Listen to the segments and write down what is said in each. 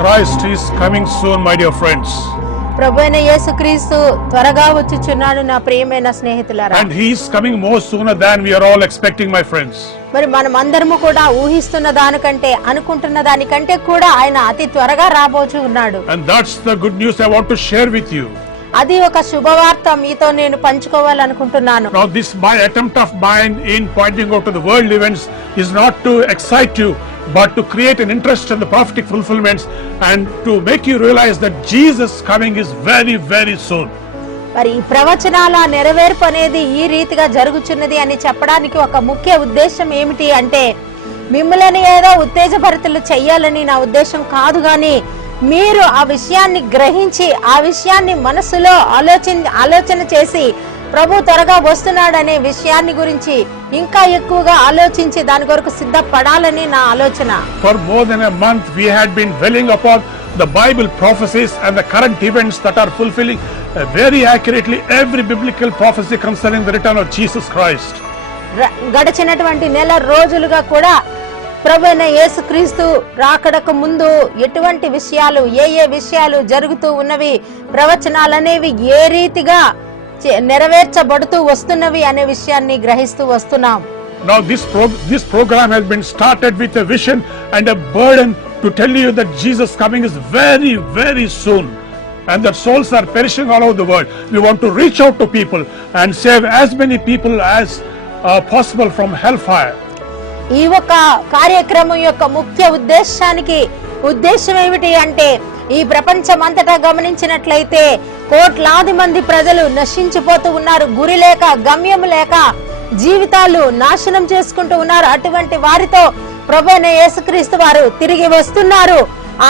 Christ is coming soon, my dear friends. ప్రభువైన యేసుక్రీస్తు త్వరగా వచ్చుచున్నాడు నా ప్రియమైన స్నేహితులారా. And he is coming more sooner than we are all expecting, my friends. మరి మనమందరము కూడా ఊహిస్తున్న దానికంటే అనుకుంటున్న దానికంటే కూడా ఆయన అతి త్వరగా రాబోచు ఉన్నాడు. And that's the good news I want to share with you. అది ఒక శుభవార్త మీతో నేను పంచుకోవాలనుకుంటున్నాను. Now this my attempt of mine in pointing out to the world events is not to excite you, but to create an interest in the prophetic fulfillments and to make you realize that Jesus coming is very, very soon. మరి ఈ ప్రవచనాల నెరవేర్పు అనేది ఈ రీతిగా జరుగుచున్నది అని చెప్పడానికి ఒక ముఖ్య ఉద్దేశం ఏమిటి అంటే, మిమ్మల్ని ఏదో ఉత్తేజభరితులు చెయ్యాలని నా ఉద్దేశం కాదు, గాని మీరు ఆ విషయాన్ని గ్రహించి ఆ విషయాన్ని మనసులో ఆలోచన చేసి ప్రభు త్వరగా వస్తున్నాడనే విషయాన్ని గురించి ఇంకా ఎక్కువగా ఆలోచించి దాని కొరకు సిద్ధపడాలని నా ఆలోచన. For more than a month we had been dwelling upon the Bible prophecies and the current events that are fulfilling very accurately every biblical prophecy concerning the return of Jesus Christ. గడిచినటువంటి నెల రోజులుగా కూడా ప్రభువైన యేసుక్రీస్తు రాకడకు ముందు ఎటువంటి విషయాలు ఏ విషయాలు జరుగుతూ ఉన్నవి, ప్రవచనాలనేవి ఏ రీతిగా నెరవేర్చబడుతూ వస్తున్నవి అనే విషయాన్ని గ్రహిస్తూ వస్తున్నాం. Now this program has been started with a vision and a burden to tell you that Jesus coming is very, very soon and that souls are perishing all over the world. We want to reach out to people and save as many people as possible from hellfire. ఈ ఒక కార్యక్రమం యొక్క ముఖ్య ఉద్దేశం ఏమిటి అంటే, ఈ ప్రపంచమంతటా గమనించినట్లయితే కోట్లాది మంది ప్రజలు నశించిపోతూ ఉన్నారు. గురి లేక, గమ్యం లేక జీవితాలు నాశనం చేసుకుంటూ ఉన్నారు. అటువంటి వారితో ప్రభువైన యేసుక్రీస్తు వారు తిరిగి వస్తున్నారు.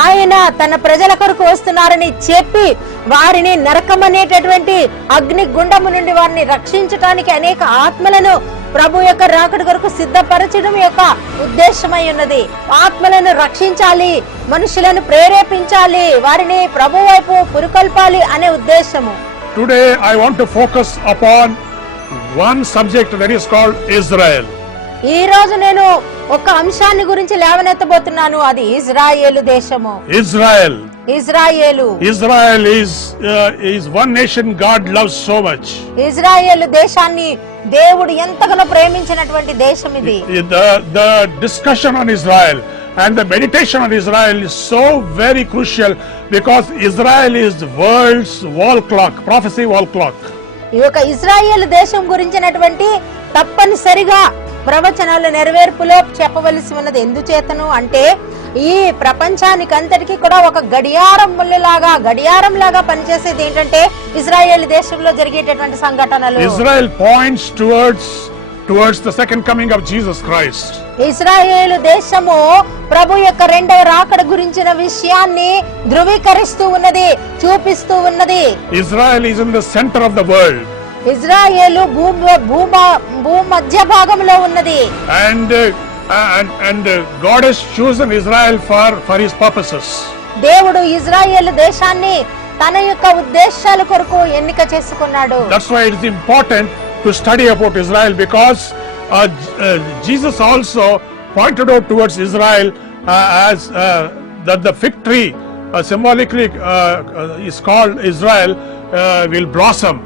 ఆయన తన ప్రజల కొరకు వస్తున్నారని చెప్పి వారిని నరకం అనేటటువంటి అగ్ని గుండము నుండి వారిని రక్షించడానికి అనేక ఆత్మలను ప్రభు యొక్క రాకడ కొరకు సిద్ధపరచడం యొక్క ఉద్దేశమై ఉన్నది. ఆత్మలను రక్షించాలి, మనుషులను ప్రేరేపించాలి, వారిని ప్రభు వైపు పురుకొల్పాలి అనే ఉద్దేశము. Today I want to focus upon one subject that is called Israel. ఈ రోజు నేను ఒక అంశాన్ని గురించి లేవనెత్తబోతున్నాను, అది ఇజ్రాయేలు దేశము. Israel is one nation God loves so much. Israel దేశాన్ని దేవుడు ఎంతగానో ప్రేమించినటువంటి దేశం ఇది. The discussion on Israel and the meditation on Israel is so very crucial because Israel is the world's wall clock, prophecy wall clock. ఈ యొక్క ఇజ్రాయేలు దేశం గురించినటువంటి తప్పనిసరిగా ప్రవచనాల నెరవేర్పులో చెప్పవలసి ఉన్నది. ఎందుచేతను అంటే, ఈ ప్రపంచానికి అంతటికీ కూడా ఒక గడియారం లాగా పనిచేసేది ఏంటంటే ఇజ్రాయేల్ దేశంలో జరిగేటటువంటి సంఘటనలు. Israel points towards the second coming of Jesus Christ. Israel దేశము ప్రభు యొక్క రెండవ రాకడ గురించిన విషయాన్ని ధృవీకరిస్తూ ఉన్నది, చూపిస్తూ ఉన్నది. Israel is in the center of the world. Israel భూమధ్య భాగంలో ఉన్నది. And God has chosen Israel for his purposes. దేవుడు ఇజ్రాయేలు దేశాన్ని తన యొక్క ఉద్దేశాల కొరకు ఎన్నిక చేసుకున్నాడు. That's why it is important to study about Israel because Jesus also pointed out towards Israel as that the fig tree symbolically is called Israel will blossom.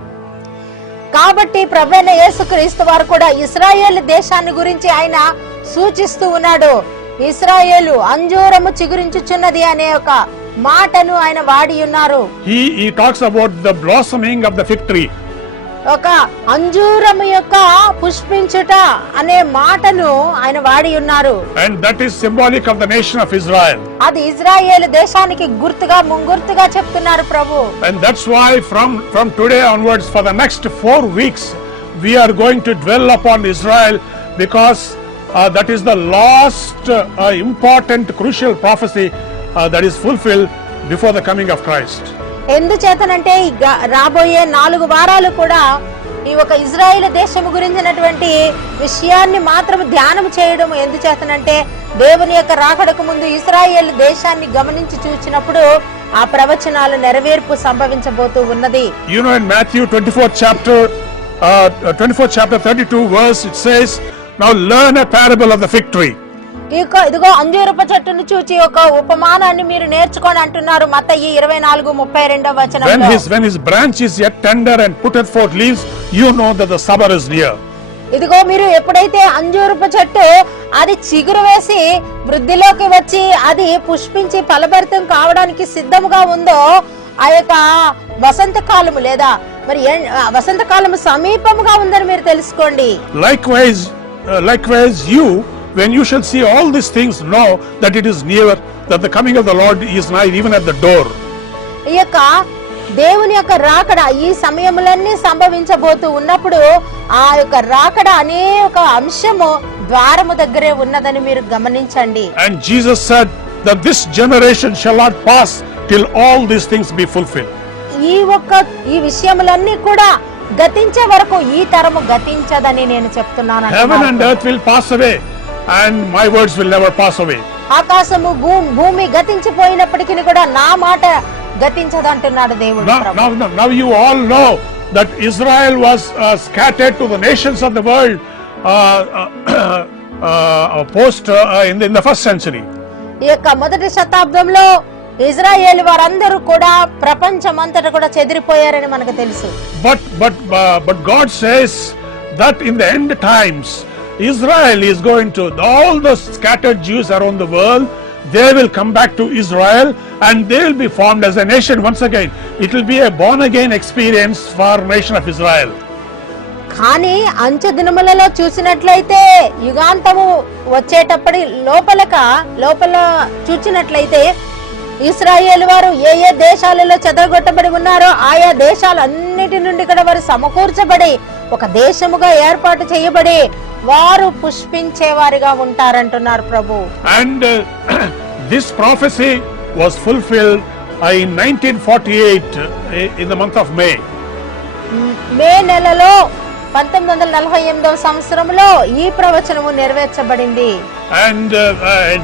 కాబట్టి ప్రభువైన యేసుక్రీస్తు వారు కూడా ఇశ్రాయేలు దేశాన్ని గురించి ఆయన సూచిస్తూ ఉన్నాడు. ఇశ్రాయేలు అంజూరము చిగురించుచున్నది అనే ఒక మాటను ఆయన వాడి ఉన్నారు. He talks about the blossoming of the fig tree. ఒక అంజూరము యొక్క పుష్పించుట అనే మాటను ఆయన వాడి ఉన్నారు. And that is symbolic of the nation of Israel. అది ఇజ్రాయేలు దేశానికి ముంగుర్తుగా చెప్తున్నారు ప్రభు. And that's why from today onwards for the next 4 weeks we are going to dwell upon Israel because that is the last important crucial prophecy that is fulfilled before the coming of Christ. ఎందుచేతనంటే రాబోయే 4 వారాలు కూడా ఈ ఒక Israel దేశం గురించినటువంటి విషయాన్ని మాత్రం ధ్యానం చేయడం. ఎందుచేతనంటే దేవుని యొక్క రాకడకు ముందు ఇజ్రాయేల్ దేశాన్ని గమనించి చూచినప్పుడు ఆ ప్రవచనాల నెరవేర్పు సంభవించబోతూ ఉన్నది. You know, in Matthew 24th chapter 32 verse it says, now learn a parable of the fig tree. ఇదిగో అంజూరపు చెట్టును చూచి ఒక ఉపమానాన్ని మీరు నేర్చుకోండి అంటున్నారు మత్తయి 24:32 వచనంలో. When his branch is yet tender and putteth forth leaves, you know that the summer is near. ఇదిగో మీరు ఎప్పుడైతే అంజూరపు చెట్టు అది చిగురు వేసి వృద్ధిలోకి వచ్చి అది పుష్పించి ఫలభరితం కావడానికి సిద్ధముగా ఉందో ఆ యొక్క వసంతకాలము లేదా మరి వసంతకాలము సమీపముగా ఉందని మీరు తెలుసుకోండి. Likewise you, when you shall see all these things, know that it is near, that the coming of the Lord is nigh, even at the door. ఈ యొక్క దేవుని యొక్క రాకడ ఈ సమయములన్నీ సంభవించబోతూ ఉన్నప్పుడు ఆ యొక్క రాకడ అనే ఒక అంశము ద్వారము దగ్గరే ఉన్నదని మీరు గమనించండి. And Jesus said that this generation shall not pass till all these things be fulfilled. ఈ విషయములన్నీ కూడా గతించే వరకు ఈ తరము గతించదని నేను చెప్తున్నాను. Heaven and earth will pass away and my words will never pass away. ఆకాశము భూమి గతించిపోయినప్పటికీ కూడా నా మాట గతించదంటున్నాడు దేవుడు. Now you all know that Israel was scattered to the nations of the world in the first century. ఈ యొక్క మొదటి శతాబ్దంలో ఇజ్రాయేల్ వారందరూ కూడా ప్రపంచమంతటా కూడా చెదిరిపోయారని మనకు తెలుసు. But God says that in the end times Israel is going to, all the scattered Jews around the world, they will come back to Israel and they will be formed as a nation once again. It will be a born again experience for nation of Israel. కానీ అంచె దినములలో చూసినట్లయితే యుగాంతము వచ్చేటప్పటి లోపల చూసినట్లయితే ఇశ్రాయేలు వారు ఏ దేశాలలో చెదరగొట్టబడి ఉన్నారో ఆయా దేశాలన్నిటి నుండి కూడా వారు సమకూర్చబడి ఒక దేశముగా ఏర్పాటు చేయబడి వారు పుష్పించే వారిగా ఉంటారంటున్నారు ప్రభు. And this prophecy was fulfilled in 1948 in the month of May. మే నెలలో 1948వ సంవత్సరంలో ఈ ప్రవచనము నెరవేర్చబడింది. And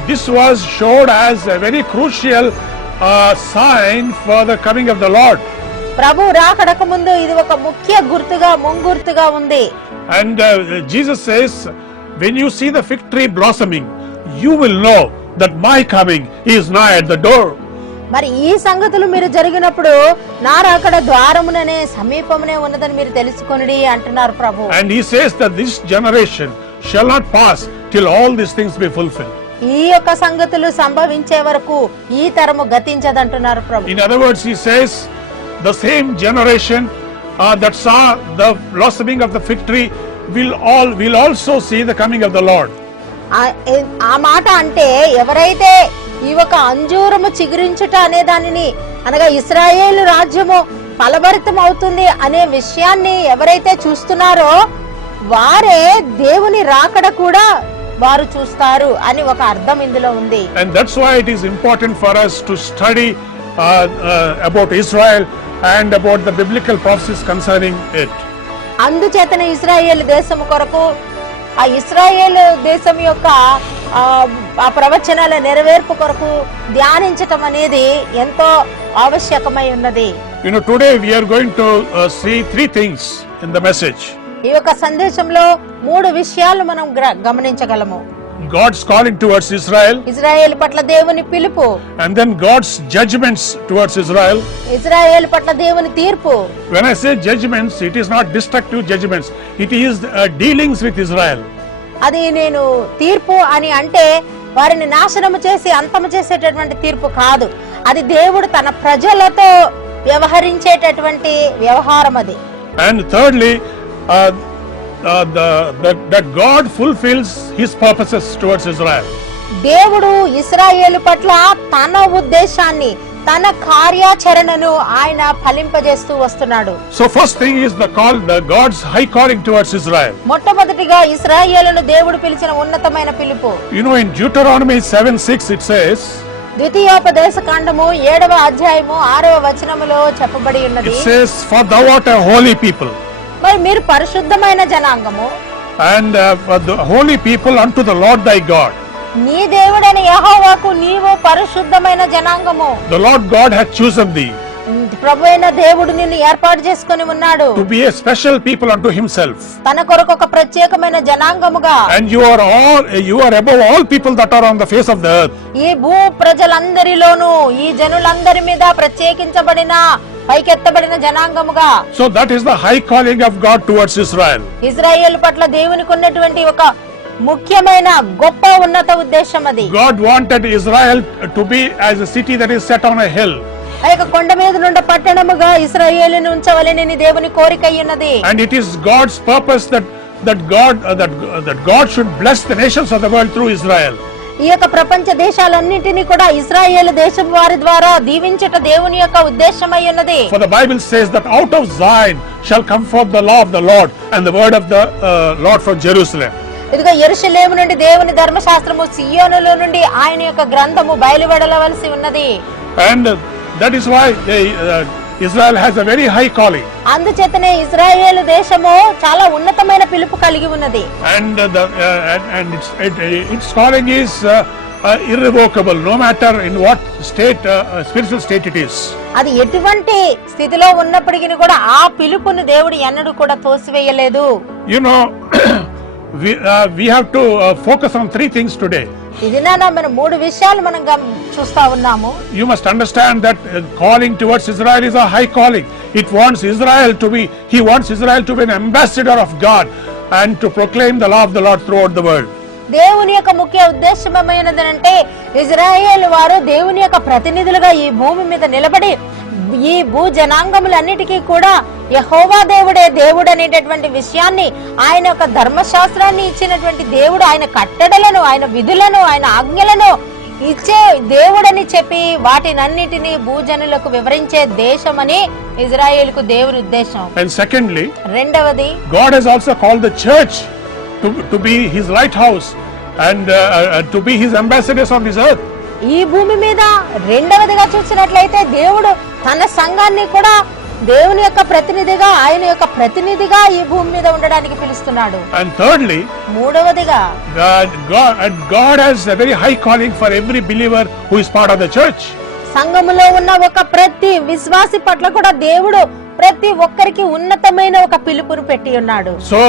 this was showed as a very crucial sign for the coming of the Lord. ప్రభు రాకడకు ముందు ఇది ఒక ముఖ్య గుర్తుగా ముంగుర్తుగా ఉంది. And Jesus says, when you see the fig tree blossoming, you will know that my coming is nigh at the door. మరి ఈ సంగతులు మీరు జరిగినప్పుడు నా రాకడ ద్వారముననే సమీపమునే ఉన్నదని మీరు తెలుసుకొనుడి అంటున్నారు ప్రభు. And he says that this generation shall not pass till all these things be fulfilled. ఈ యొక్క సంగతులు సంభవించే వరకు ఈ తరము గతించదంటున్నారు ప్రభు. In other words, he says the same generation that saw the blossoming of the fig tree will also see the coming of the Lord. ఆ మాట అంటే ఎవరైతే ఈ ఒక అంజూరము చిగురించుట అనే దానిని అనగా ఇశ్రాయేలు రాజ్యము ఫలభరితం అవుతుంది అనే విషయాన్ని ఎవరైతే చూస్తున్నారో వారే దేవుని రాకడ కూడా వారు చూస్తారు అని ఒక అర్థం ఇందులో ఉంది. And that's why it is important for us to study about Israel and about the biblical prophecies concerning it. అందుచేతనే ఇశ్రాయేలు దేశము కొరకు ఆ ఇశ్రాయేలు దేశం యొక్క ఆ ప్రవచనాల నెరవేర్పు కొరకు ధ్యానించటం అనేది ఎంతో ఆవశ్యకమై ఉన్నది. You know, today we are going to see three things in the message. ఈ యొక్క సందేశంలో 3 విషయాలు మనం గమనించగలము. God's calling towards Israel, Israel పట్ల దేవుని పిలుపు, and then God's judgments towards Israel. Israel పట్ల దేవుని తీర్పు. When I say judgments, it is not destructive judgments, it is dealings with Israel. అది నేను తీర్పు అని అంటే వారిని నాశనము చేసి అంతము చేసేటటువంటి తీర్పు కాదు. అది దేవుడు తన ప్రజలతో వ్యవహరించేటటువంటి వ్యవహారం అది. And thirdly, that God fulfills his purposes towards Israel. దేవుడు ఇశ్రాయేలు పట్ల తన ఉద్దేశాన్ని తన కార్యాచరణను ఆయన ఫలింపజేస్తూ వస్తున్నాడు. So first thing is the God's high calling towards Israel. మొట్టమొదటిగా ఇశ్రాయేలును దేవుడు పిలిచిన ఉన్నతమైన పిలుపు. You know, in Deuteronomy 7:6 it says, ద్వితీయోపదేశ కాండము 7వ అధ్యాయము 6వ వచనములో చెప్పబడి ఉన్నది. It says, for thou art a holy people. మరి మీరు పరిశుద్ధమైన జనాంగము. And the holy people unto the Lord thy God. నీ దేవుడైన యెహోవాకు నీవు పరిశుద్ధమైన జనాంగము. The Lord God hath chosen thee. ప్రభువైన దేవుడు నిన్ను ఏర్పాటు చేసుకొని ఉన్నాడు to be a special people unto himself. తన కొరకు ఒక ప్రత్యేకమైన జనాంగముగా. And you are above all people that are on the face of the earth. ఈ భూ ప్రజలందరిలోనూ ఈ జనులందరి మీద ప్రత్యేకించబడిన పైకెత్తబడిన జనాంగముగా. So that is the high calling of God towards Israel. ఇశ్రాయేలు పట్ల దేవునికి ఉన్నటువంటి ఒక ముఖ్యమైన గొప్ప ఉన్నత ఉద్దేశం అది. God wanted Israel to be as a city that is set on a hill. ఆ యొక్క కొండ మీద నుండి పట్టణముగా ఇశ్రాయేలును ఉంచవలెనని దేవుని కోరిక ఉన్నది. And it is God's purpose that God should bless the nations of the world through Israel. ఈ యొక్క ప్రపంచ దేశాలన్నింటినీ కూడా ఇశ్రాయేలు దేశం వారి ద్వారా దీవించట దేవుని యొక్క ఉద్దేశమై ఉన్నది. For the Bible says that out of Zion shall come forth the law of the Lord and the word of the Lord from Jerusalem. ఇదిగో యెరూషలేము నుండి దేవుని ధర్మశాస్త్రము, సియోనులో నుండి ఆయన యొక్క గ్రంథము బయలువెడలవలసి ఉన్నది. And that is why Israel has a very high calling. అందుచేతనే ఇశ్రాయేలు దేశము చాలా ఉన్నతమైన పిలుపు కలిగి ఉన్నది. And its calling is irrevocable, no matter in what state, spiritual state it is. అది ఎటువంటి స్థితిలో ఉన్నప్పటికీ కూడా ఆ పిలుపును దేవుడు ఎన్నడూ కూడా తోసివేయలేదు. You know, we have to focus on three things today. ఇదినా మనం మూడు విషయాలు మనం చూస్తా ఉన్నాము. You must understand that calling towards Israel is a high calling. He wants Israel to be an ambassador of God and to proclaim the law of the Lord throughout the world. దేవుని యొక్క ముఖ్య ఉద్దేశం ఏమైనదంటే ఇశ్రాయేలు వారు దేవుని యొక్క ప్రతినిధులుగా ఈ భూమి మీద నిలబడి ఈ భూ జనాంగములన్నిటికీ కూడా యెహోవా దేవుడే దేవుడు అనేటటువంటి విషయాన్ని, ఆయన యొక్క ధర్మశాస్త్రాన్ని ఇచ్చినటువంటి దేవుడు, ఆయన కట్టడలను, ఆయన విధులను, ఆయన ఆజ్ఞలను ఇచ్చే దేవుడని చెప్పి వాటినన్నిటినీ భూజనులకు వివరించే దేశమని ఇజ్రాయేలుకు దేవుని ఉద్దేశం. And secondly, రెండవది, God has also called the church to be his lighthouse and to be his ambassadors on this earth. ఈ భూమి మీద రెండవదిగా చూసినట్లయితే దేవుడు తన సంఘాన్ని కూడా దేవుని యొక్క ప్రతినిధిగా, ఆయన యొక్క ప్రతినిధిగా ఈ భూమి మీద ఉండడానికి పిలుస్తున్నాడు. And thirdly, మూడవదిగా God has a very high calling for every believer who is part of the church. సంఘములో ఉన్న ఒక ప్రతి విశ్వాసి పట్ల కూడా దేవుడు ప్రతి ఒక్కరికి ఉన్నతమైన ఒక పిలుపును పెట్టి ఉన్నాడు. So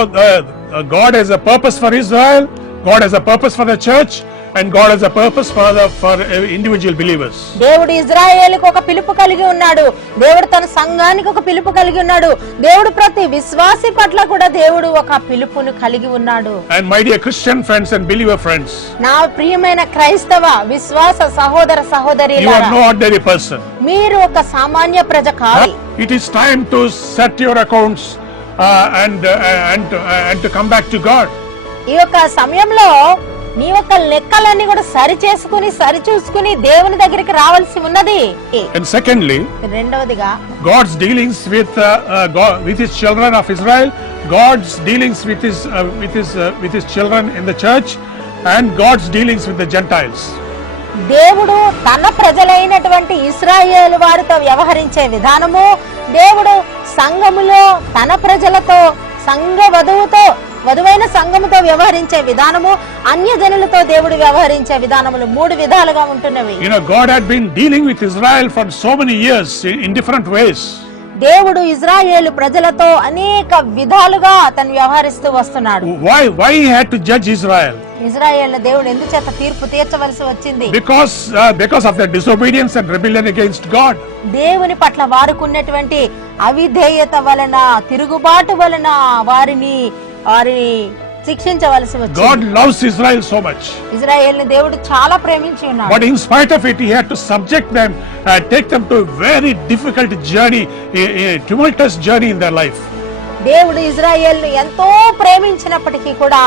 God has a purpose for Israel, God has a purpose for the church, and God has a purpose for individual believers. దేవుడు ఇజ్రాయేలుకు ఒక పిలుపు కలిగి ఉన్నాడు, దేవుడు తన సంఘానికి ఒక పిలుపు కలిగి ఉన్నాడు, దేవుడు ప్రతి విశ్వాసి పట్ల కూడా దేవుడు ఒక పిలుపును కలిగి ఉన్నాడు. And my dear Christian friends and believer friends, నా ప్రియమైన క్రైస్తవ విశ్వాస సహోదర సహోదరులారా, you are no ordinary person. మీరు ఒక సామాన్య ప్రజ కాదు. It is time to set your accounts and to come back to God. ఈ యొక్క సమయంలో నీ యొక్క లెక్కలన్నీ కూడా సరిచూసుకుని దేవుని దగ్గరికి రావాల్సి ఉన్నది. And secondly, రెండవదిగా God's dealings with his children of Israel, God's dealings with his children in the church, and God's dealings with the Gentiles. దేవుడు తన ప్రజలైనటువంటి ఇశ్రాయేలు వారితో వ్యవహరించే విధానము, దేవుడు సంఘములో తన ప్రజలతో, సంఘ వధువైన సంఘముతో వ్యవహరించే విధానము, అన్యజనులతో దేవుడు వ్యవహరించే విధానములు మూడు విధాలుగా ఉంటున్నవి. You know, God had been dealing with Israel for so many years in different ways. దేవుడు ఇజ్రాయేలు ప్రజలతో అనేక విధాలుగా తను వ్యవహరిస్తూ వస్తున్నాడు. Why he had to judge Israel? Israel దేవుడు ఎందుచేత తీర్పు తీర్చవలసి వచ్చింది? Because of their disobedience and rebellion against God. దేవుని పట్ల వారికి ఉన్నటువంటి అవిధేయత వలన, తిరుగుబాటు వలన వారిని శిక్షించవలసి వచ్చింది. God loves Israel so much. ఇజ్రాయేలుని దేవుడు చాలా ప్రేమించి ఉన్నాడు. But in spite of it, he had to subject them, take them to a very difficult journey, a tumultuous journey in their life. దేవుడు ఇజ్రాయేలును ఎంతో ప్రేమించినప్పటికీ కూడా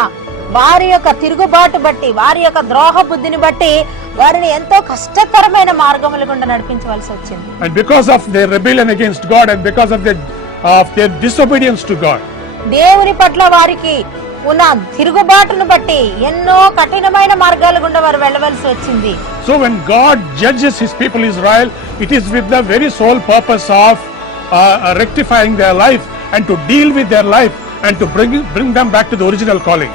వారి యొక్క తిరుగుబాటు బట్టి, వారి యొక్క ద్రోహ బుద్ధిని బట్టి వారిని ఎంతో కష్టతరమైన మార్గముల గుండా నడిపించవలసి వచ్చింది. And because of their rebellion against God and because of their disobedience to God, దేవుని పట్ల వారికి ఉన్న తిరుగుబాటును బట్టి ఎన్నో కఠినమైన మార్గాల గుండా వారు వెళ్ళవలసి వచ్చింది. So when God judges his people Israel, it is with the very sole purpose of rectifying their life and to deal with their life and to bring them back to the original calling.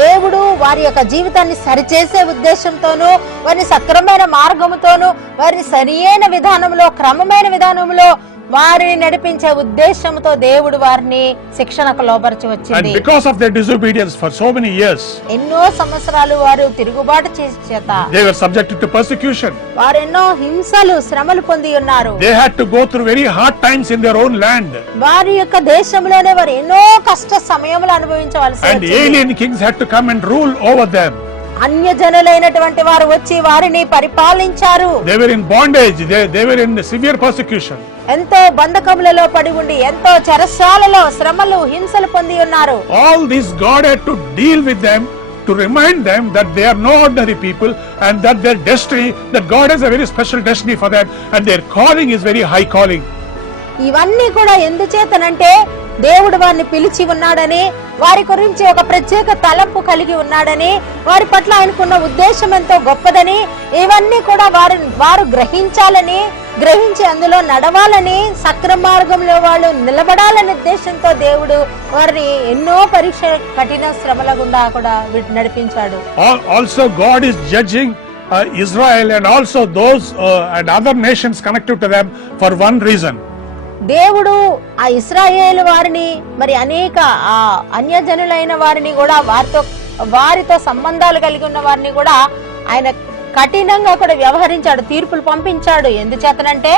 దేవుడు వారి యొక్క జీవితాన్ని సరిచేసే ఉద్దేశంతోనూ, వారిని సక్రమైన మార్గముతోనూ, వారిని సరియైన విధానంలో, క్రమమైన విధానంలో వారిని నడిపించే ఉద్దేశంతో దేవుడు వారిని శిక్షణకు లోబరిచి And వచ్చింది. because of their disobedience for so many years, ఎన్నో సంవత్సరాలు వారు తిరుగుబాటు చేసే చేత they were subjected to persecution. వారు ఎన్నో హింసలు శ్రమలు పొంది ఉన్నారు. They had to go through very hard times in their own land. వారి యొక్క దేశంలోనే వారు ఎన్నో కష్ట సమయములు అనుభవించవలసి And వచ్చింది. alien kings had to come and rule over them. అన్యజనులైనటువంటి వారు వచ్చి వారిని పరిపాలించారు. They were in bondage. They were in severe persecution. ఎంతో బంధకములలో పడి ఉండి ఎంతో చెరసాలలో శ్రమలు హింసలు పొంది ఉన్నారు. All this God had to deal with them to remind them that they are no ordinary people and that their destiny, that God has a very special destiny for them and their calling is very high calling. ఇవన్నీ కూడా ఎందుచేతనంటే దేవుడు వారిని పిలిచి ఉన్నాడని, వారి గురించి ఒక ప్రత్యేక తలంపు కలిగి ఉన్నాడని, వారి పట్ల ఆయనకున్న ఉద్దేశం ఎంతో గొప్పదని, ఇవన్నీ కూడా వారు గ్రహించాలని, గ్రహించి అందులో నడవాలని, సక్రమ మార్గంలో వాళ్ళు నిలబడాలనే ఉద్దేశంతో దేవుడు వారిని ఎన్నో పరీక్ష కఠిన శ్రమల గుండా కూడా నడిపించాడు. Also God is judging Israel and also those and other nations connected to them for one reason. దేవుడు ఆ ఇశ్రాయేలు వారిని మరి అనేక ఆ అన్యజనులైన వారిని కూడా వారితో సంబంధాలు కలిగి ఉన్న వారిని కూడా ఆయన కఠినంగా కూడా వ్యవహరించాడు, తీర్పులు పంపించాడు. ఎందుచేతనంటే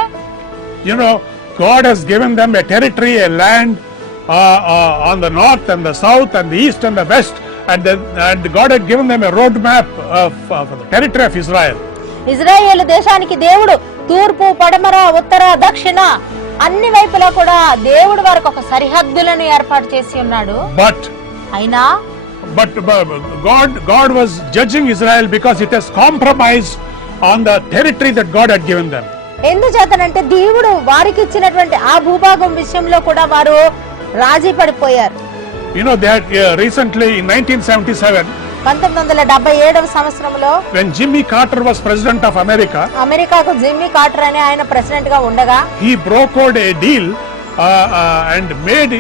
God has given them a territory, a land on the north and the south and the east and the west, and God had given them a road map for the territory of Israel. Israel దేశానికి దేవుడు తూర్పు, పడమర, ఉత్తర, దక్షిణ అన్ని వైపులా కూడా దేవుడు వారికి ఒక సరిహద్దులను ఏర్పాటు చేసి ఉన్నాడు. But God was judging Israel because it has compromised on the territory that God had given them. ఎందుచేతనంటే దేవుడు వారికి ఇచ్చినటువంటి ఆ భూభాగం విషయంలో కూడా వారు రాజీ పడిపోయారు. They had recently in 1977, 1977వ సంవత్సరంలో when Jimmy Carter was president of America, అమెరికాకు జిమ్మీ కార్టర్ అనే ఆయన ప్రెసిడెంట్ గా ఉండగా he brokered a deal and made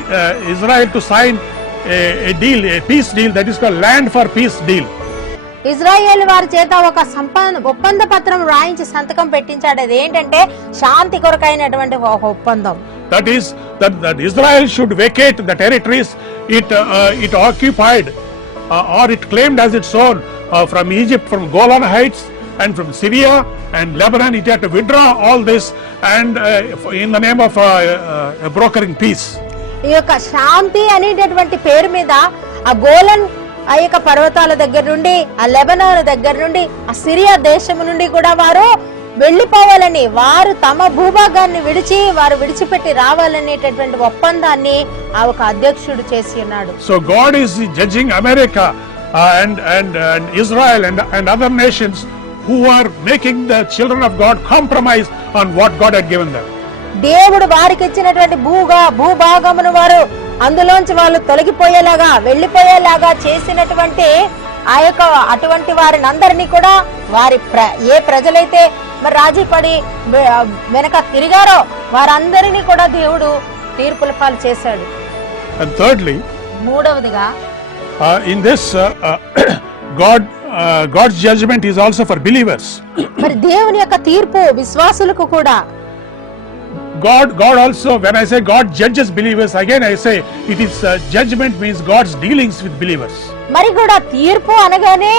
Israel to sign a peace deal that is called Land for Peace deal. Israel వారి చేత ఒక ఒప్పంద పత్రం రాయించి సంతకం పెట్టించాడు. అది ఏంటంటే శాంతి కొరకైనటువంటి ఒక ఒప్పందం. That is that Israel should vacate the territories it occupied or it claimed as its own from Egypt, from Golan Heights and from Syria and Lebanon. It had to withdraw all this and in the name of brokering peace. ఈ యొక్క శాంతి అనేటటువంటి పేరు మీద ఆ Golan ఆ యొక్క పర్వతాల దగ్గర నుండి, ఆ లెబనాన్ దగ్గర నుండి, ఆ సిరియా దేశం నుండి కూడా వారు వెళ్లిపోవాలని, వారు తమ భూభాగాన్ని వారు విడిచిపెట్టి రావాలనేటటువంటి ఒప్పందాన్ని ఆ ఒక అధ్యక్షుడు చేసి ఉన్నాడు. So God is judging America and Israel and other nations who are making the children of God compromise on what God had given them. దేవుడు వారికి ఇచ్చినటువంటి భూభాగమును వారు అందులోంచి వాళ్ళు తొలగిపోయేలాగా, వెళ్లిపోయేలాగా చేసినటువంటి ఆ యొక్క అటువంటి వారిని అందరినీ కూడా ఏ ప్రజలైతే మరి రాజీ పడి వెనక తిరిగారో వారందరినీ కూడా దేవుడు తీర్పుల పాలు చేశాడు. And thirdly, మూడవదిగా in this God's judgment is also for believers. మరి దేవుని యొక్క తీర్పు విశ్వాసులకు కూడా. God also, when I say God judges believers, again I say it is judgment means God's dealings with believers. మరి కూడా తీర్పు అనగానే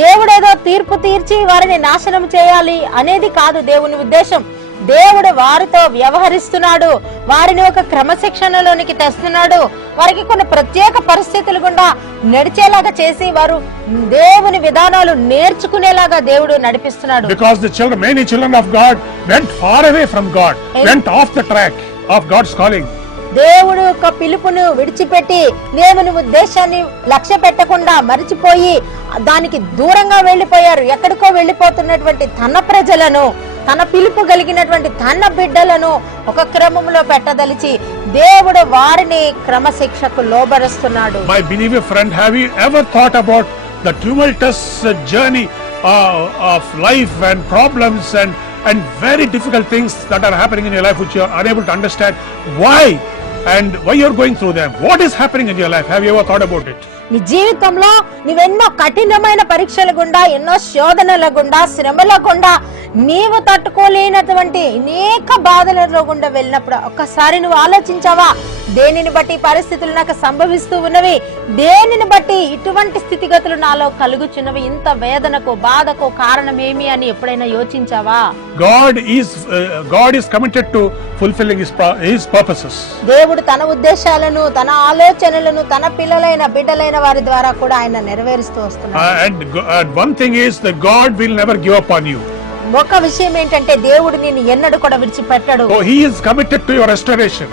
దేవుడేదో తీర్పు తీర్చి వారిని నాశనం చేయాలి అనేది కాదు దేవుని ఉద్దేశం. దేవుడు వారితో వ్యవహరిస్తున్నాడు, వారిని ఒక క్రమశిక్షణలోనికి తెస్తున్నాడు, వారికి కొన్ని ప్రత్యేక పరిస్థితులు గుండా నడిచేలాగా చేసి వారు దేవుని విధానాలు నేర్చుకునేలాగా దేవుడు నడిపిస్తున్నాడు. Because many children of God went far away from God, went off the track of God's calling. దేవుడు యొక్క పిలుపును విడిచిపెట్టి దేవుని ఉద్దేశాన్ని లక్ష్య పెట్టకుండా మరిచిపోయి దానికి దూరంగా వెళ్లిపోయారు. ఎక్కడికో వెళ్లిపోతున్నటువంటి తన ప్రజలను, తన పిలుపు కలిగినటువంటి తన బిడ్డలను ఒక క్రమంలో పెట్టదలిచి దేవుడు వారిని క్రమశిక్షకు లోబరుస్తున్నాడు. My believer friend, have you ever thought about the tumultuous journey of life and problems and very difficult things that are happening in your life which you are unable to understand why you're going through them? What is happening in your life? Have you ever thought about it? నీ జీవితంలో నువ్వెన్నో కఠినమైన పరీక్షల గుండా, ఎన్నో శోధనల గుండా, శ్రమల గుండా నీవు తట్టుకోలేనటువంటి అనేక బాధలలో గుండా వెళ్ళినప్పుడు ఒక్కసారి నువ్వు ఆలోచించావా, దేనిని బట్టి పరిస్థితులు నాకు సంభవిస్తూ ఉన్నవి, దేనిని బట్టి ఇటువంటి స్థితిగతులు నాలో కలుగుచున్నవి, ఇంత వేదనకు బాధకు కారణం ఏమి అని ఎప్పుడైనా యోచించావా? God is committed to fulfilling his purposes. దేవుడు తన ఉద్దేశాలను, తన ఆలోచనలను తన పిల్లలైన బిడ్డలైన వారి ద్వారా కూడా ఆయన నెరవేరుస్తూ వస్తున్నాడు. And one thing is that God will never give up on you. ఒక విషయం ఏంటంటే దేవుడు నిన్ను ఎన్నడూ కూడా విడిచిపెట్టడు. So he is committed to your restoration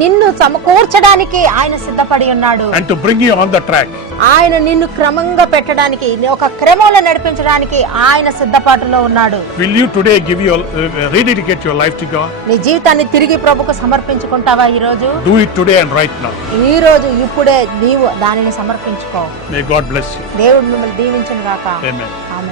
నిన్ను సమకూర్చడానికి ఆయన సిద్ధపడి ఉన్నాడు. and to bring you on the track. ఆయన నిన్ను క్రమంగా పెట్టడానికి, ఒక క్రమంలో నడిపించడానికి ఆయన సిద్ధపాటులో ఉన్నాడు. Will you today rededicate your life to God? నీ జీవితాన్ని తిరిగి ప్రభుకు సమర్పించుకుంటావా ఈ రోజు? Do it today and right now. ఈ రోజు ఇప్పుడే నీవు దానిని సమర్పించుకో. May God bless you. దేవుడు మిమ్మల్ని దీవించును గాక. Amen. ఆమేన్.